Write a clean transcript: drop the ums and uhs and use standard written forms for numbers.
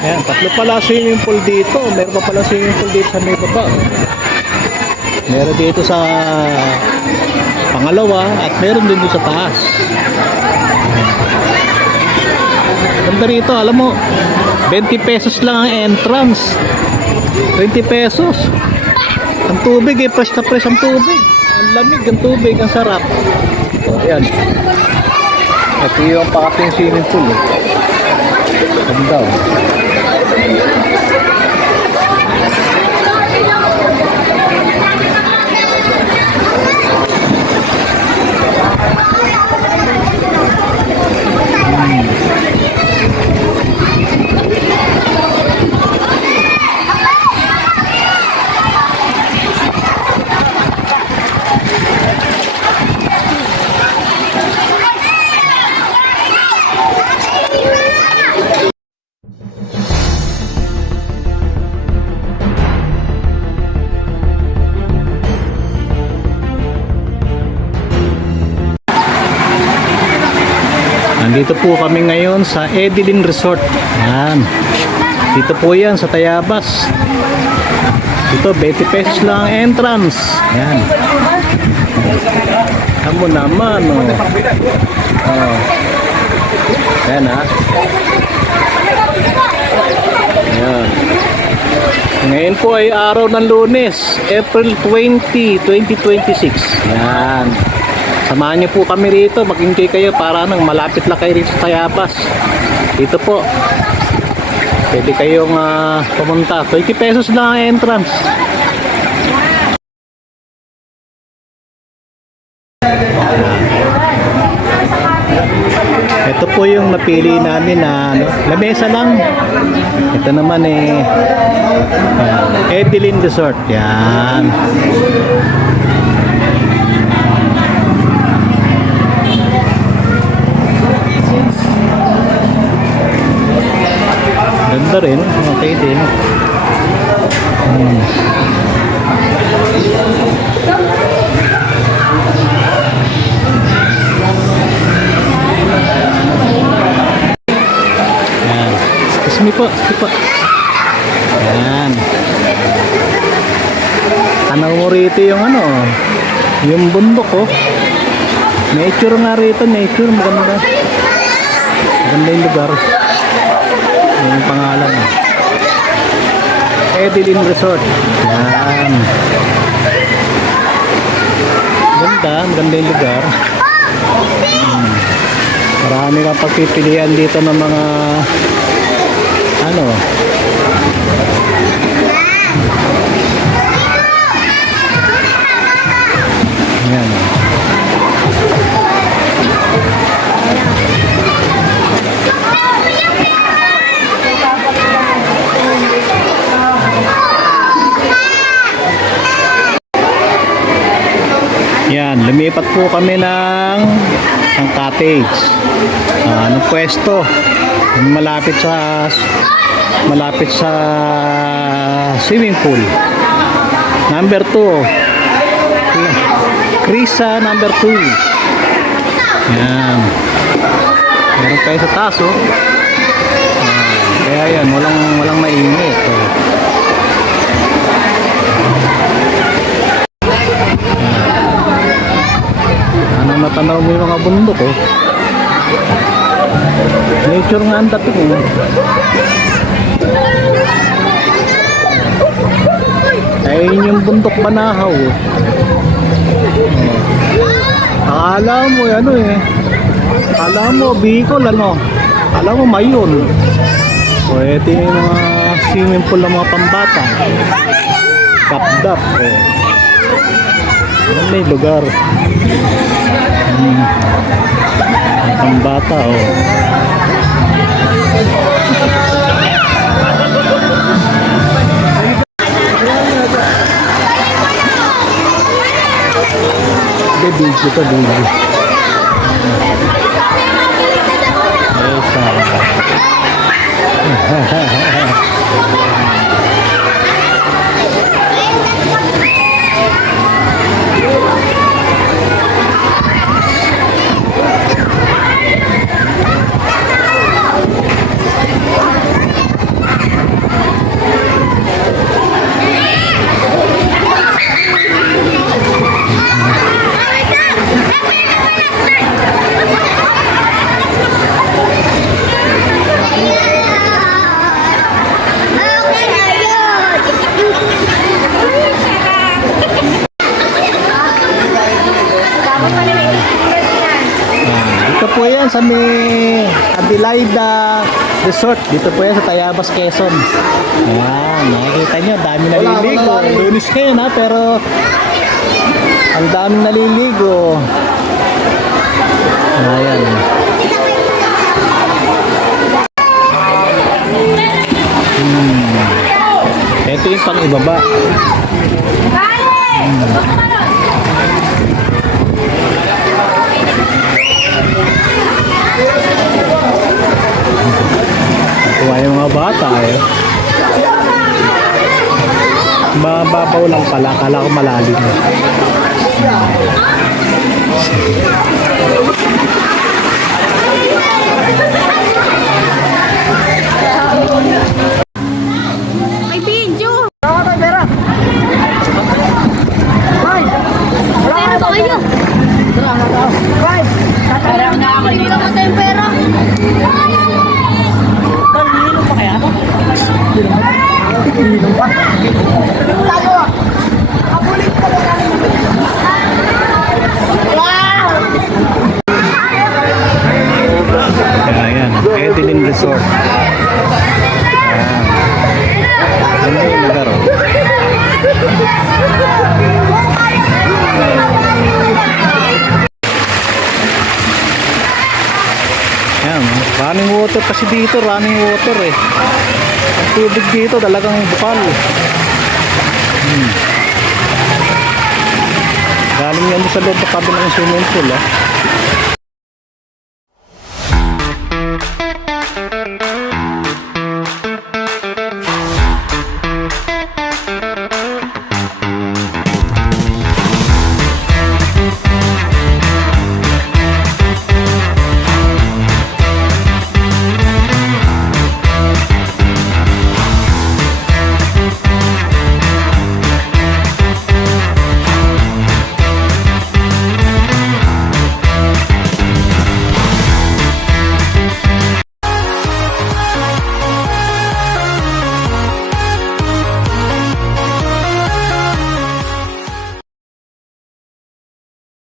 Ayan, tatlo pala swimming pool dito. Meron pa pala swimming pool dito sa may baba. Meron dito sa pangalawa at meron din doon sa taas. Ganda rito, alam mo, 20 pesos lang ang entrance. 20 pesos. Ang tubig fresh na fresh ang tubig. Ang lamig ang tubig, ang sarap. So, ayan. Ito yung pakating swimming pool. Ganda oh. Nandito po kami ngayon sa Edilin Resort. Yan. Dito po yan sa Tayabas. Dito 20 pesos lang ang entrance. Yan. Kamu naman oh. Oh. Yan ha. Yan. Ngayon po ay araw ng Lunes, April 20, 2026. Yan. Samahan niyo po kami rito, mag-enjoy kayo para nang malapit lang kayo rito sa Tayabas. Dito po. Pwede kayong pumunta. 20 pesos lang ang entrance. Ito po yung napili namin na lamesa lang. Ito naman Edilin Resort. Yan. Ganda rin, okay din. Yan. Excuse me po, Yan. Tanaw mo rito yung yung bundok oh. Nature nga rito, nature, maganda. Maganda yung lugar. Yung pangalan Edilin Resort. Yan. Maganda yung lugar. Marami kang pagpipilian dito ng mga yan. Yan, lumipat po kami ng cottage. Anong pwesto? Malapit sa swimming pool. Number 2. Krisa number 2. Yan. Meron kayo sa taas oh. Kaya yan, walang mainit oh. Natanaw mo yung mga bundok oh. Nature nga ang dating oh. Ayun yung bundok Banahaw oh. Akala mo akala mo Bicol akala mo Mayon. O ito yung mga swimming pool ng mga pambata. Kapdap oh. Ano may lugar pambata oh. Bibig ito bibig. sa may Adelaida Resort. Dito po yan sa Tayabas, Quezon. Ayan, nakikita nyo, dami naliligo. Lunis ngayon ha, pero ang daming naliligo. Ayan. Ito yung pang ibaba. Tuwa yung mga bata eh. Mababaw lang pala. Kala ko malalim. May video! Pera Pera ba kayo? Pera na ako. Hindi lang tayong pera. Kanino pa kaya? Ayan, Edelin Resort. Ayan. Ano yung lugar oh? Ayan, running water kasi dito, running water eh. Ang tubig dito talagang bukal. Galing yan sa loob ng kabilang swimming pool ah.